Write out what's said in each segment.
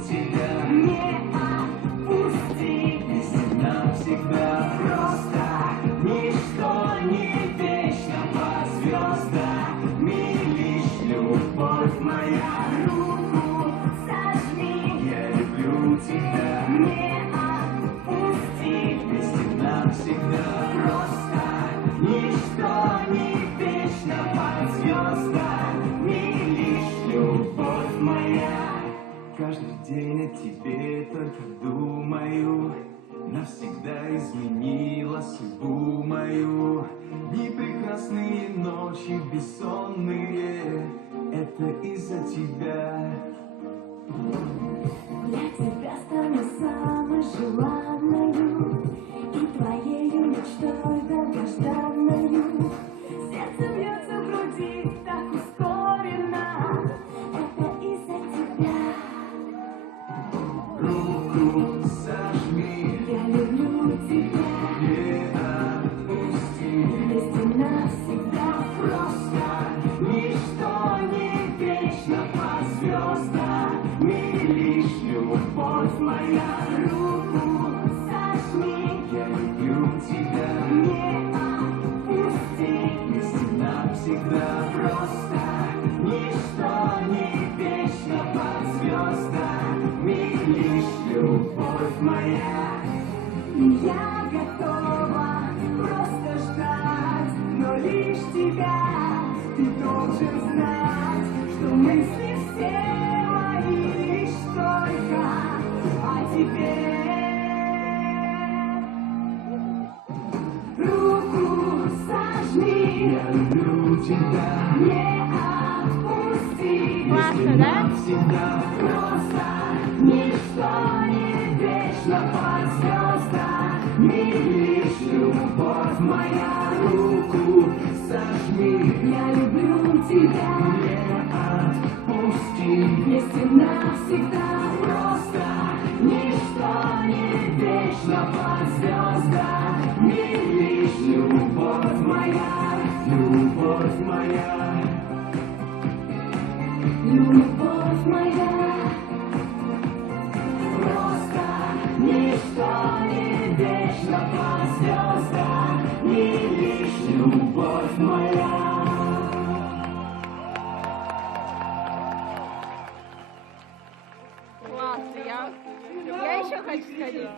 тебя. Не отпусти, вместе навсегда. Просто ничто не вечно под звездами. Лишь любовь моя. Руку сожми, я люблю тебя. Не отпусти, вместе навсегда. Просто ничто не вечно под звездами. Лишь любовь моя. Каждый день о тебе только думаю. Навсегда изменила судьбу мою. Дни прекрасные, ночи бессонные. Это из-за тебя. Я тебя стану самой желанною и твоею мечтой долгожданною. Сердце бьется в груди так ускоренно. Это из-за тебя. Руку сожми, Я люблю тебя. не отпусти. Вместе навсегда. Просто ничто не вечно под звездами. Лишь любовь моя. Руку сожми. Я люблю тебя. Не отпусти. Вместе навсегда. Просто ничто не вечно под звездами. Лишь любовь моя. Я готова просто ждать, но лишь тебя. Ты должен знать, что мысли все мои лишь только о тебе. Руку сожми, Я люблю тебя. не отпусти. Классно, да? Навсегда. Просто ничто не вечно под звездами. Лишь любовь моя. Руку сожми, Я люблю тебя. не отпусти. Вместе навсегда. Просто ничто не вечно под звездами. Лишь любовь моя. Любовь моя. Любовь моя. Просто ничто не вечно под звездами. Лишь любовь моя. Классно, я еще хочу сходить.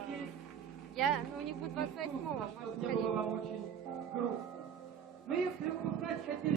Ну, у них будет 28-го, может сходить. Было очень грустно. Но если выпускать хотели